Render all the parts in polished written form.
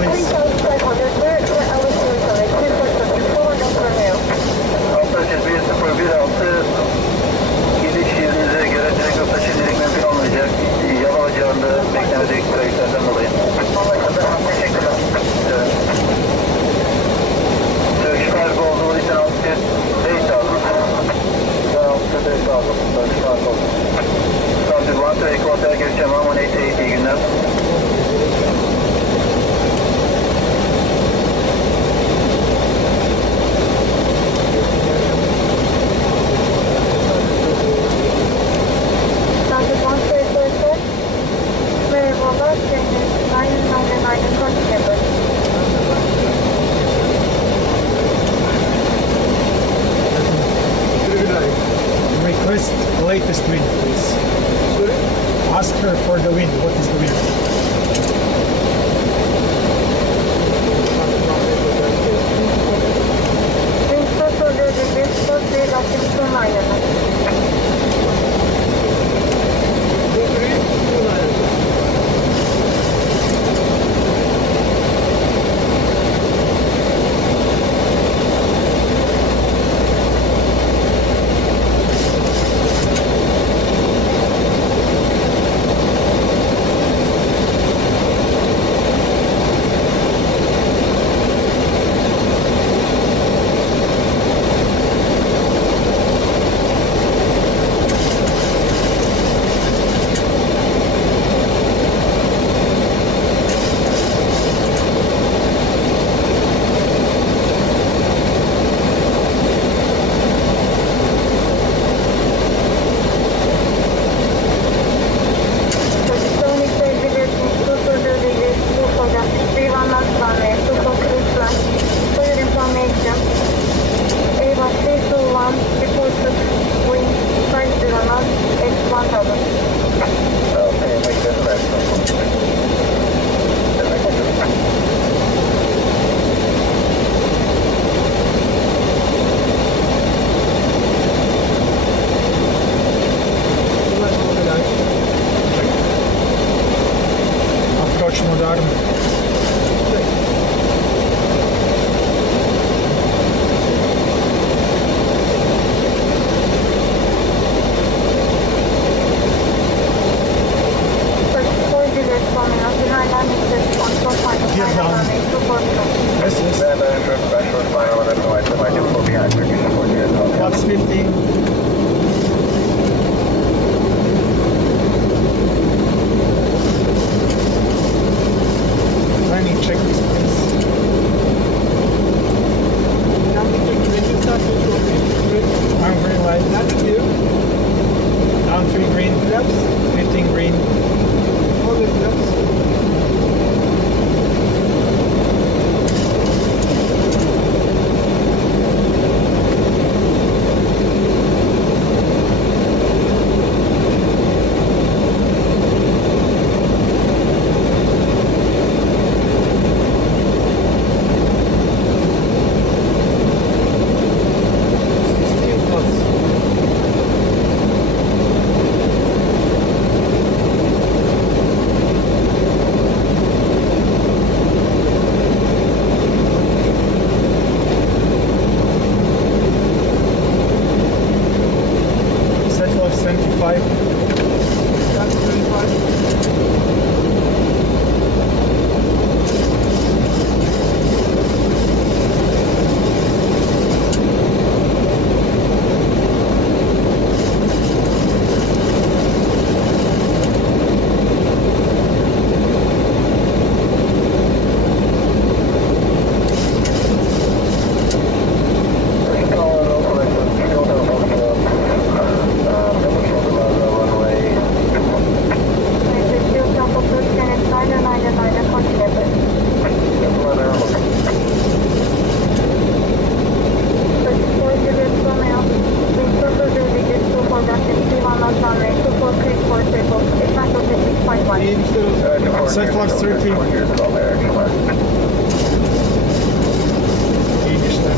please. 3500, we're altitude on it, 24 Romeo. Altta çizgiyi 016 gidiş yerinize göre direkt atış şimdilik mümkün olmayacak. Yalova civarında beklemedeki trafiklerden dolayı. Anlaşıldı. Teşekkürler. Evet. Turkish 5 Gold Evolution altitude 8000. Ben altitude 8000. Turkish 5 Gold. Altitude 1 to Equator geçeceğim ama 18 iyi günler. Request latest wind, please. Sorry? Ask her for the wind. What is the wind? Approach modern. Get down. Yes, yes. Plus 15. Planning checklist, please. I'm green light. Down 3 green. 15 green. Set was 25. That's 25. Set flags 13. İyi işler.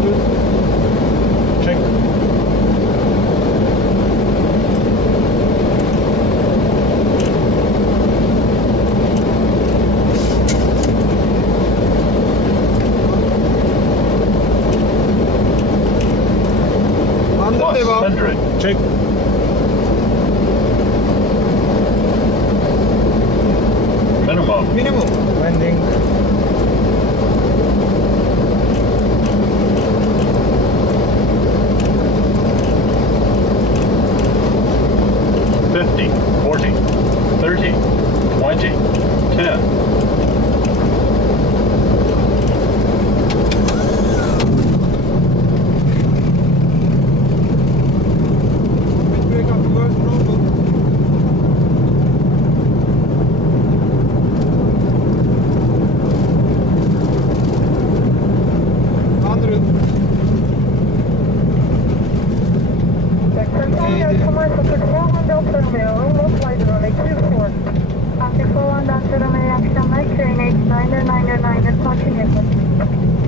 Check. Under devam. 100. Check. Minimum. Minimum. Landing. Fifty, 40, 30, 20, 10. Break up towards normal. Hundred. Central Commercial Patrol Window Terminal, low flight runway 24. Traffic 4 down to Romeo, akşamlar, train H999 approaching England.